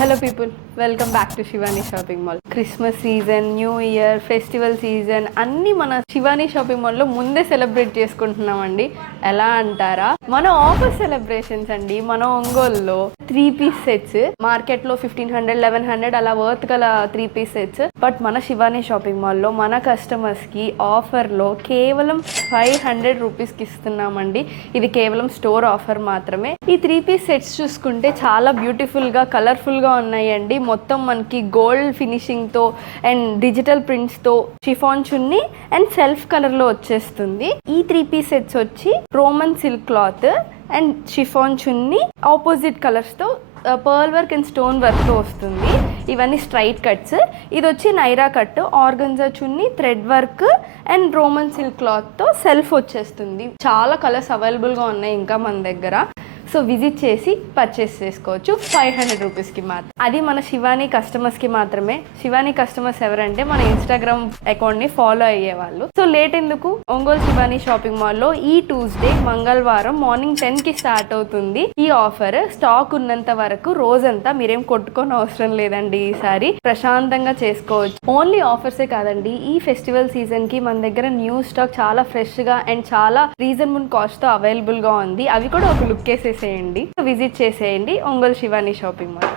Hello people, welcome back to Shivani shopping mall. Christmas season, new year, festival season అన్నీ మన Shivani shopping మాల్లో ముందే celebrate చేసుకుంటున్నామండి. ఎలా అంటారా, మన ఆఫర్ సెలబ్రేషన్స్ అండి. మన ఒంగోలులో 3-piece సెట్స్ మార్కెట్లో 1500, 1100 అలా వర్త్ గల 3-piece సెట్స్. బట్ మన శివాని షాపింగ్ మాల్లో మన కస్టమర్స్కి ఆఫర్లో కేవలం 500 రూపీస్కి ఇస్తున్నామండి. ఇది కేవలం స్టోర్ ఆఫర్ మాత్రమే. ఈ 3-piece సెట్స్ చూసుకుంటే చాలా బ్యూటిఫుల్గా, కలర్ఫుల్గా ఉన్నాయండి. మొత్తం మనకి గోల్డ్ ఫినిషింగ్తో అండ్ డిజిటల్ ప్రింట్స్తో షిఫాన్ చున్నీ అండ్ సెల్ఫ్ కలర్లో వచ్చేస్తుంది. ఈ 3-piece సెట్స్ వచ్చి Roman silk cloth and chiffon chunni opposite కలర్స్తో పర్ల్ వర్క్ అండ్ స్టోన్ వర్క్తో వస్తుంది. ఇవన్నీ స్ట్రైట్ కట్స్. ఇది వచ్చి Naira cut, organza chunni, thread work and Roman silk క్లాత్తో సెల్ఫ్ వచ్చేస్తుంది. చాలా కలర్స్ అవైలబుల్గా ఉన్నాయి ఇంకా మన దగ్గర. సో విజిట్ చేసి పర్చేస్ చేసుకోవచ్చు 500 రూపీస్కి మాత్రం. అది మన శివాని కస్టమర్స్కి మాత్రమే. శివాని కస్టమర్స్ ఎవరంటే మన ఇన్స్టాగ్రామ్ అకౌంట్ని ఫాలో అయ్యేవాళ్ళు. సో లేట్ ఎందుకు, ఒంగోలు శివాని షాపింగ్ మాల్లో ఈ ట్యూస్డే మంగళవారం మార్నింగ్ 10కి స్టార్ట్ అవుతుంది ఈ ఆఫర్. స్టాక్ ఉన్నంత వరకు రోజంతా మీరేం కొట్టుకొని అవసరం లేదండి. ఈసారి ప్రశాంతంగా చేసుకోవచ్చు. ఓన్లీ ఆఫర్సే కాదండి, ఈ ఫెస్టివల్ సీజన్కి మన దగ్గర న్యూ స్టాక్ చాలా ఫ్రెష్గా అండ్ చాలా రీజనబుల్ కాస్ట్తో అవైలబుల్గా ఉంది. అవి కూడా ఒక లుక్ వేసేసి విజిట్ చేసేయండి ఒంగోలు శివాని షాపింగ్ మాల్.